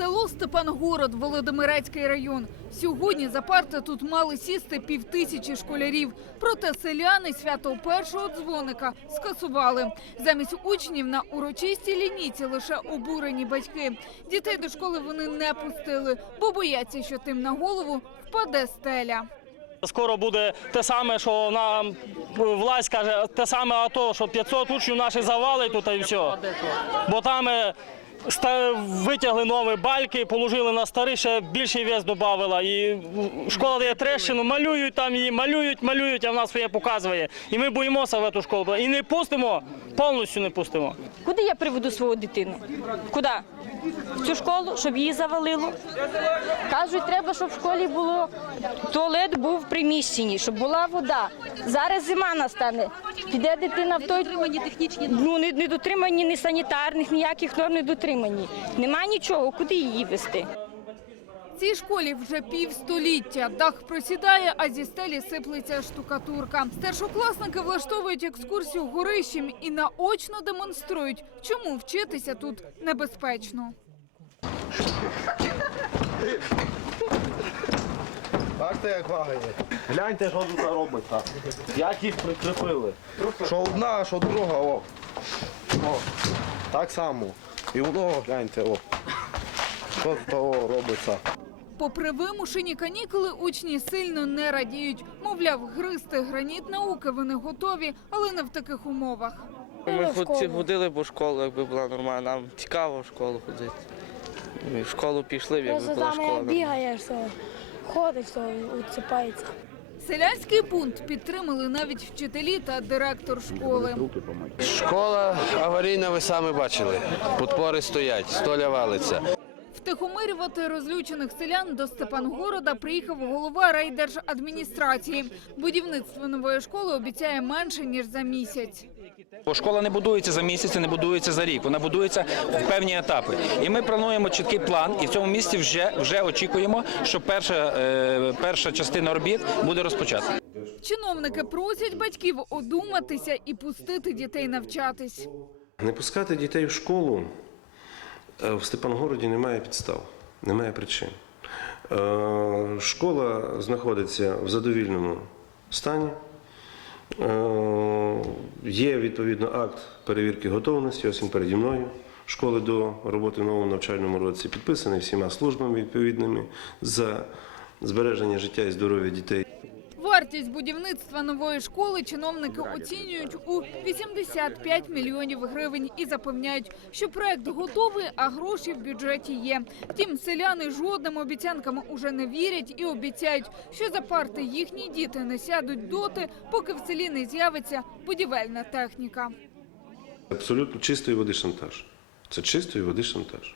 Село Степангород, Володимирецький район. Сьогодні за парти тут мали сісти півтисячі школярів. Проте селяни свято першого дзвоника скасували. Замість учнів на урочистій лінійці лише обурені батьки. Дітей до школи вони не пустили, бо бояться, що тим на голову впаде стеля. Скоро буде те саме, що нам власть каже, те саме АТО, що 500 учнів наших завалить тут і все. Бо там е, витягли нові бальки, положили на старі, ще більший вес додавила. І школа дає трещину, малюють там її, малюють, малюють, а в нас своє показує. І ми боїмося в цю школу. І не пустимо, повністю не пустимо. Куди я приведу свою дитину? Куди? В цю школу, щоб її завалило. Кажуть, треба, щоб в школі було туалет був в приміщенні, щоб була вода. Зараз зима настане. Піде дитина в той технічні ну не, не дотримані ні санітарних, ніяких норм не дотримані. Нема нічого, куди її вести. Цій школі вже півстоліття. Дах просідає, а зі стелі сиплеться штукатурка. Старшокласники влаштовують екскурсію горищем і наочно демонструють, чому вчитися тут небезпечно. Бачите, як вагає. Гляньте, що тут робиться. Як їх прикріпили. Що одна, що друга, о. о. Так само. І воно, гляньте, о. Що з того робиться. Попри вимушені канікули, учні сильно не радіють. Мовляв, гризти граніт науки вони готові, але не в таких умовах. Ми хоч ходили, бо школа якби була нормальна. Нам цікаво в школу ходити. Ми в школу пішли, якби була школа. бігаєш, то ходиш, то відсипається. Селянський бунт підтримали навіть вчителі та директор школи. Школа аварійна, ви самі бачили. Подпори стоять, столя валиться. Втихомирювати розлючених селян до Степангорода приїхав голова райдержадміністрації. Будівництво нової школи обіцяє менше ніж за місяць. Бо школа не будується за місяць, не будується за рік. Вона будується в певні етапи. І ми плануємо чіткий план, і в цьому місці вже, вже очікуємо, що перша, е, перша частина робіт буде розпочата. Чиновники просять батьків одуматися і пустити дітей навчатись. Не пускати дітей в школу в Степангороді немає підстав, немає причин. Е, Школа знаходиться в задовільному стані. Е, Є відповідно акт перевірки готовності, ось він переді мною. Школи до роботи в новому навчальному році підписаний всіма службами відповідними за збереження життя і здоров'я дітей. Вартість будівництва нової школи чиновники оцінюють у 85 мільйонів гривень і запевняють, що проект готовий, а гроші в бюджеті є. Втім, селяни жодним обіцянкам уже не вірять і обіцяють, що за парти їхні діти не сядуть доти, поки в селі не з'явиться будівельна техніка. Абсолютно чистої води шантаж. Це чистої води шантаж.